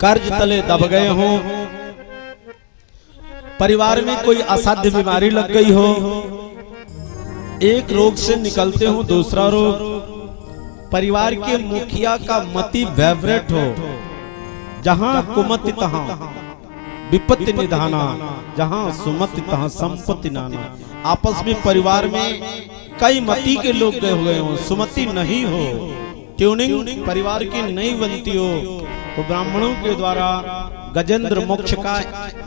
कर्ज तले दब गए हों, परिवार में कोई असाध्य बीमारी लग गई हो, एक रोग से निकलते हो दूसरा रोग, परिवार के मुखिया का मति वाइब्रेट हो, जहां कुमति तहां विपत्ति निधाना, जहां सुमति तहां संपत्ति नाना। आपस में परिवार में कई मति के लोग गए हुए हो, सुमति नहीं हो, ट्यूनिंग परिवार की नहीं बनती हो, तो ब्राह्मणों के द्वारा गजेंद्र मोक्ष का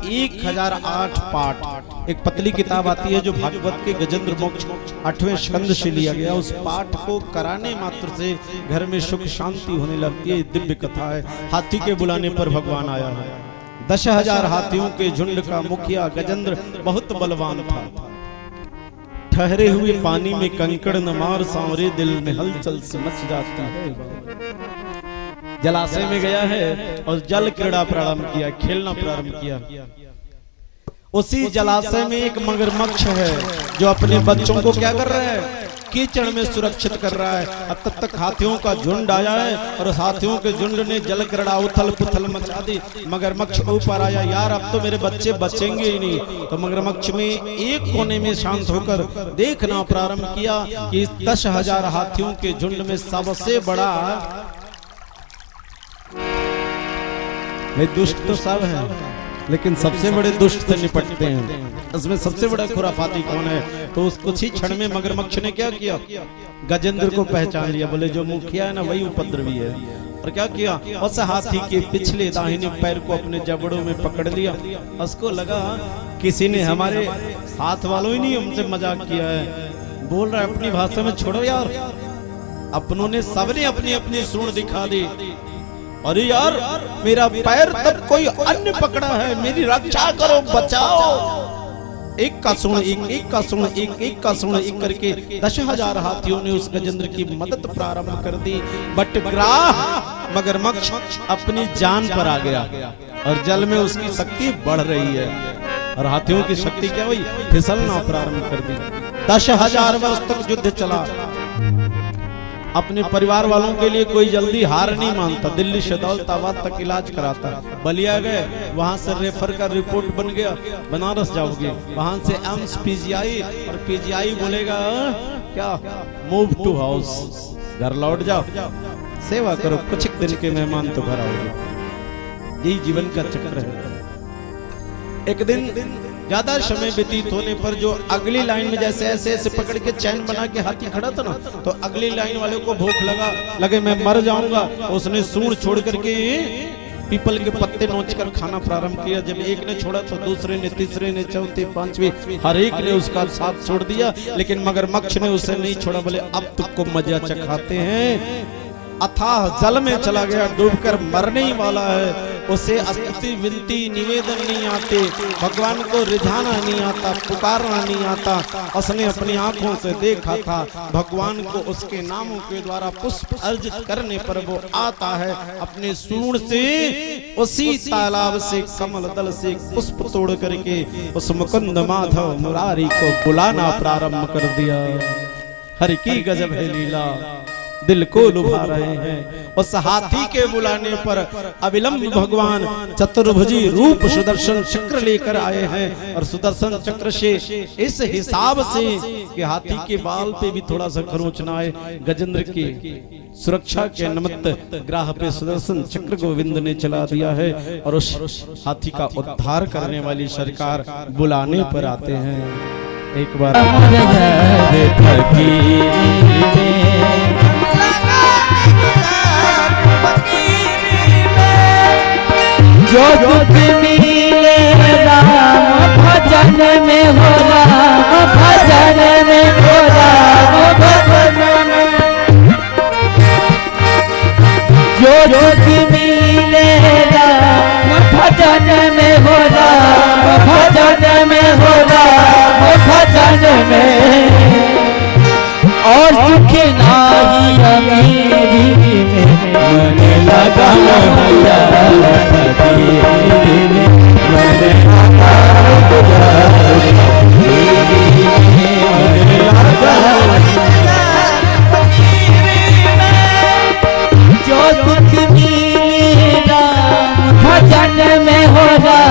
1008 पाठ, एक पतली किताब आती है जो भागवत के गजेंद्र मोक्ष 8वें स्कंद से लिया गया, उस पाठ को कराने मात्र से घर में सुख शांति होने लगती है। दिव्य कथा है। हाथी के बुलाने पर भगवान आया है। 10,000 हाथियों के झुंड का मुखिया गजेंद्र बहुत बलवान था। ठहरे हुए पानी में कंकड़ न मार, सांवरे दिल में हलचल से मच जाती है। जलाशय में गया है और जल क्रीड़ा प्रारंभ किया, खेलना प्रारंभ किया। उसी जलाशय में एक मगरमच्छ है जो अपने बच्चों को क्या कर रहा है, कीचड़ में सुरक्षित कर रहा है। अब तब तक हाथियों का झुंड आया है और उस हाथियों के झुंड ने जल क्रीड़ा उथल पुथल मचा दी। मगरमच्छ ऊपर आया, यार अब तो मेरे बच्चे बचेंगे ही नहीं। तो मगरमच्छ में एक कोने में शांत होकर देखना प्रारंभ किया कि 10,000 हाथियों के झुंड में सबसे बड़ा, वे दुष्ट तो सब हैं, लेकिन सबसे बड़े दुष्ट से निपटते हैं। इसमें सबसे बड़ा खुराफाती कौन है? तो उस कुछ ही क्षण में मगरमच्छ ने क्या किया, गजेंद्र को पहचान लिया। बोले जो मुखिया है ना वही उपद्रवी है। और क्या किया, उस हाथी के पिछले दाहिने पैर को अपने जबड़ों में पकड़ लिया। उसको लगा किसी ने हमारे साथ वालों ही नहीं हमसे मजाक किया है। बोल रहा है अपनी भाषा में, छोड़ो यार। अपनों ने सबने अपनी अपनी सूंड दिखा दी। अरे यार मेरा पैर तब कोई अन्य पकड़ा है, मेरी रक्षा करो, बचाओ। एक का सुन एक, एक का सुन एक, एक का सुन एक करके 10,000 हाथियों ने उस गजेंद्र की मदद प्रारंभ कर दी। बट ग्राह मगरमच्छ अपनी जान पर आ गया और जल में उसकी शक्ति बढ़ रही है और हाथियों की शक्ति क्या हुई, फिसलना प्रारंभ कर दी। 10,000 वर्ष तक युद्ध चला। अपने परिवार वालों के लिए कोई जल्दी हार नहीं मानता। दिल्ली से दौलताबाद तक इलाज कराता। बलिया गए, वहां से रेफर का रिपोर्ट बन गया, बनारस जाओगे। वहां से एम्स पीजीआई, और पीजीआई बोलेगा क्या, मूव टू हाउस, घर लौट जाओ, सेवा करो, कुछ दिन के मेहमान तो घर आओगे। यही जीवन का चक्र है। एक दिन ज्यादा समय व्यतीत होने पर जो अगली लाइन में जैसे ऐसे ऐसे पकड़ के चैन बना के हाथी खड़ा था ना, तो अगली लाइन वाले को भूख लगे मैं मर जाऊंगा। तो उसने सूंड छोड़ करके पीपल के पत्ते नोच कर खाना प्रारंभ किया। जब एक ने छोड़ा तो दूसरे ने, तीसरे ने, चौथे, पांचवे, हर एक ने उसका साथ छोड़ दिया। लेकिन मगरमच्छ ने उसे नहीं छोड़ा। बोले अब तुमको मजा चखाते हैं। अथाह जल में चला गया, डूबकर मरने ही वाला है। उसे स्तुति विनती निवेदन नहीं आते, भगवान को रिझाना नहीं आता, पुकारना नहीं आता। उसने अपनी आंखों से देखा था भगवान को उसके नामों के द्वारा पुष्प अर्जित करने पर वो आता है। अपने सूंड से उसी तालाब से कमल दल से पुष्प तोड़ करके उस मुकुंद माधव मुरारी को बुलाना प्रारंभ कर दिया। हरि की गजब है लीला, दिल को लुभा रहे हैं। उस हाथी के बुलाने पर अविलंब भगवान चतुर्भुजी रूप सुदर्शन चक्र लेकर आए हैं। और सुदर्शन चक्र से इस हिसाब से कि हाथी के बाल पे भी थोड़ा सा खरोंच ना आए, गजेंद्र की सुरक्षा के निमित्त ग्राह पे सुदर्शन चक्र गोविंद ने चला दिया है। और उस हाथी का उद्धार करने वाली सरकार बुलाने पर आते हैं। एक बार जो दुख मिले राम भजन में हो, राम भजन में हो, राम भजन में। जो दुख मिले राम भजन में हो, राम भजन में हो, राम भजन में। और सुख नाही अमीरी में मन लगा भजन में हो राम